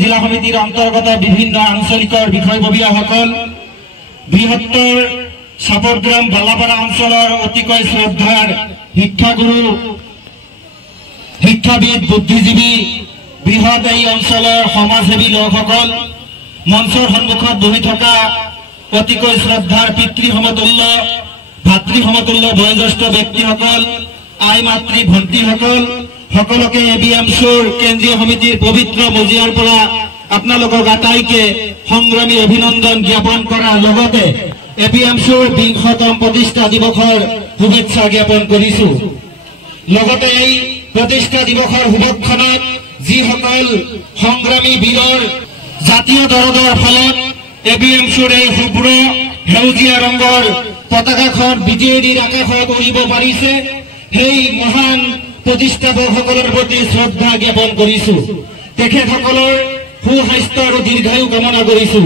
জিলা সমিতিৰ অন্তৰ্গত বিভিন্ন আঞ্চলিকৰ বিষয়ববীয়াসকল, বৃহত্তৰ চাপৰগ্ৰাম বালাপাৰা অঞ্চলৰ অতিকৈ শ্ৰদ্ধাৰ শিক্ষাগুৰু, শিক্ষাবিদ, বুদ্ধিজীৱী, বৃহৎ এই অঞ্চলৰ সমাজসেৱী লোকসকল, মঞ্চৰ সন্মুখত বহি থকা অতিকৈ শ্ৰদ্ধাৰ পিতৃ সমতুল্য, ভাতৃ সমতুল্য বয়োজ্যেষ্ঠ ব্যক্তিসকল, আই মাতৃ ভণ্টিসকল, সকলোকে এবিএমচিৰ কেন্দ্ৰীয় সমিতিৰ পবিত্ৰ মজিয়াৰ পৰা আপোনালোকক আটাইকে সংগ্ৰামী অভিনন্দন জ্ঞাপন কৰাৰ লগতে এবিএমচিৰ ২০তম প্ৰতিষ্ঠা দিৱসৰ শুভেচ্ছা জ্ঞাপন কৰিছো। লগতে এই প্ৰতিষ্ঠা দিৱসৰ শুভক্ষণত যিসকল সংগ্ৰামী বীৰৰ জাতীয় দৰদৰ ফলত এবিএমচিৰ এই শুভ্ৰ সেউজীয়া ৰঙৰ পতাকাখন বিজেডিৰ আকাশত উৰিব পাৰিছে, সেই মহান প্ৰতিষ্ঠাপকসকলৰ প্ৰতি শ্ৰদ্ধা জ্ঞাপন কৰিছো। তেখেতসকলৰ সুস্বাস্থ্য আৰু দীৰ্ঘায়ু কামনা কৰিছো।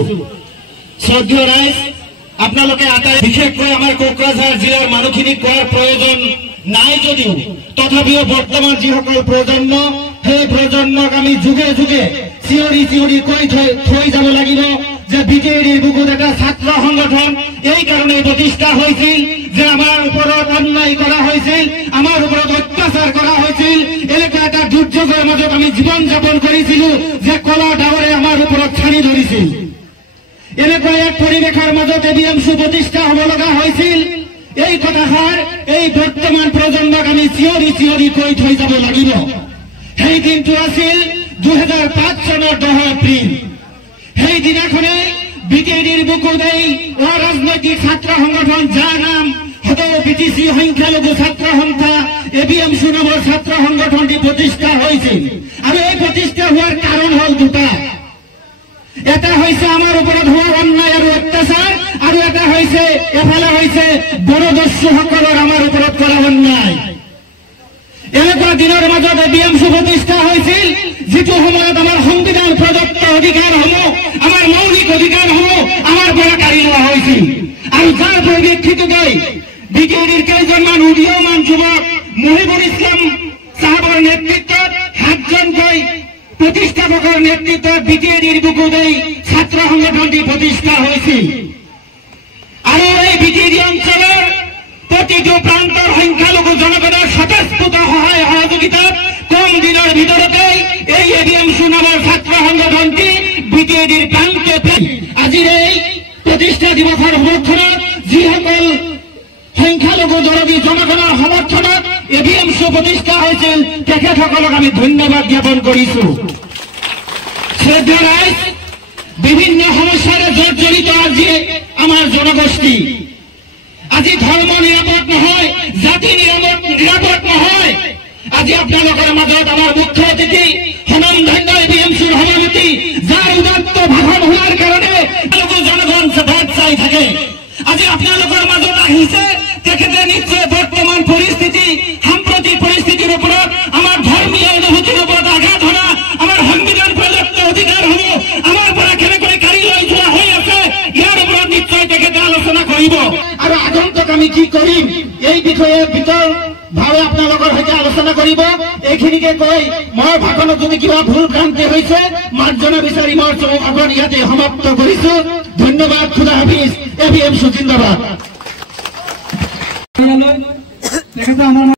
শ্ৰদ্ধেয় ৰাইজ, আপোনালোকে আটাই বিশেষকৈ আমাৰ কোকৰাঝাৰ জিলাৰ মানুহখিনিক কোৱাৰ প্ৰয়োজন নাই যদিও তথাপিও বৰ্তমান যিসকল প্ৰজন্ম, সেই প্ৰজন্মক আমি যুগে যুগে চিঞৰি চিঞৰি কৈ থৈ যাব লাগিব যে বিজেডিৰ বুকুত এটা ছাত্ৰ সংগঠন এই কাৰণেই প্ৰতিষ্ঠা হৈছিল যে আমাৰ ওপৰত অন্যায় কৰা হৈছিল, আমাৰ ওপৰত অত্যাচাৰ কৰা হৈছিল, এনেকুৱা এটা দুৰ্যোগৰ মাজত আমি জীৱন যাপন কৰিছিলো যে কলা ডাৱৰে আমাৰ ওপৰত ছানি ধৰিছিল। এনেকুৱা এক পৰিৱেশৰ মাজত এবিএমচি প্ৰতিষ্ঠা হ'ব লগা হৈছিল। এই কথাষাৰ এই বৰ্তমান প্ৰজন্মক আমি চিঞৰি চিঞৰি কৈ থৈ যাব লাগিব। সেই দিনটো আছিল ২০০৫ চনৰ ১০ এপ্ৰিল। সেই দিনাখনে বিজেডিৰ বুকুত এই অৰাজনৈতিক ছাত্ৰ সংগঠন, যাৰ নাম সদৌ বিটিচি সংখ্যালঘু ছাত্ৰ সন্থা এবিএমচি নামৰ ছাত্ৰ সংগঠনটি প্ৰতিষ্ঠা হৈছিল। আৰু এই প্ৰতিষ্ঠা হোৱাৰ কাৰণ হল দুটা। এটা হৈছে আমাৰ ওপৰত হোৱা অন্যায় আৰু অত্যাচাৰ, আৰু এটা হৈছে এফালে হৈছে বড়োদস্যুসকলৰ আমাৰ ওপৰত কৰা অন্যায়। এনেকুৱা দিনৰ মাজত এবিএমচি প্ৰতিষ্ঠা হৈছিল যিটো সময়ত আমাৰ সংবিধান প্ৰদত্ত অধিকাৰসমূহ, আমাৰ মৌলিক অধিকাৰসমূহ আমাৰ পৰা কাঢ়ি লোৱা হৈছিল। আৰু যাৰ পৰিপ্ৰেক্ষিততেই বিজেডিৰ কেইজনমান উদীয়মান যুৱক মহিবুল ইছলাম চাহাবৰ নেতৃত্বত ৭জনকৈ প্ৰতিষ্ঠাপকৰ নেতৃত্বত বিজেডিৰ বুকুত এই ছাত্ৰ সংগঠনটি প্ৰতিষ্ঠা হৈছিল। আৰু এই বিজেডি অঞ্চলৰ প্ৰতিটো প্ৰান্তৰ সংখ্যালঘু জনগণৰ স্বতঃস্ফূৰ্ত সহায় সহযোগিতাত কম দিনৰ ভিতৰতেই এই এবিএমচি নামৰ ছাত্ৰ সংগঠনটি বিজেডিৰ প্ৰান্তে আজিৰ এই প্ৰতিষ্ঠা দিৱসৰ উপলক্ষত যিসকল সংখ্যালঘু দৰদী জনগণৰ সমৰ্থনত এবিএমচি প্ৰতিষ্ঠা হৈছিল তেখেতসকলক আমি ধন্যবাদ জ্ঞাপন কৰিছো। শ্ৰদ্ধেয় ৰাইজ, বিভিন্ন সমস্যাৰে জৰ্জৰিত আজি আমাৰ জনগোষ্ঠী। আজি ধৰ্ম নিৰাপদ নহয়, জাতি নিৰাপদ নহয়। আজি আপোনালোকৰ মাজত আমাৰ মুখ্য অতিথি সনমধন্য এবিএমচিৰ সভাপতি, যাৰ উদাত্ত ভাষণ হোৱাৰ কাৰণে জনগণ ভাত চাই থাকে, আজি আপোনালোকৰ মাজত আহিছে। তেখেতে নিশ্চয় বৰ্তমান পৰিস্থিতি, সাম্প্ৰতিক পৰিস্থিতিৰ ওপৰত, আমাৰ ধৰ্মীয় অনুভূতিৰ ওপৰত আঘাত ধৰা, আমাৰ সংবিধান প্ৰদত্ত অধিকাৰসমূহ আমাৰ পৰা কেনেকৈ কাঢ়ি লৈ যোৱা হৈ আছে, ইয়াৰ ওপৰত নিশ্চয় তেখেতে আলোচনা কৰিব। আৰু আগন্তুক আমি কি কৰিম এই বিষয়ে বিতৰভাৱে আপোনালোকৰ সৈতে আলোচনা কৰিব। এইখিনিকে কৈ মই ভাষণত যদি কিবা ভুল ভ্ৰান্তি হৈছে মাৰ্জনা বিচাৰি মই ভাষণ ইয়াতে সমাপ্ত কৰিছো। ধন্যবাদ। খুদা হাফিজ। এবিএমচি জিন্দাবাদ।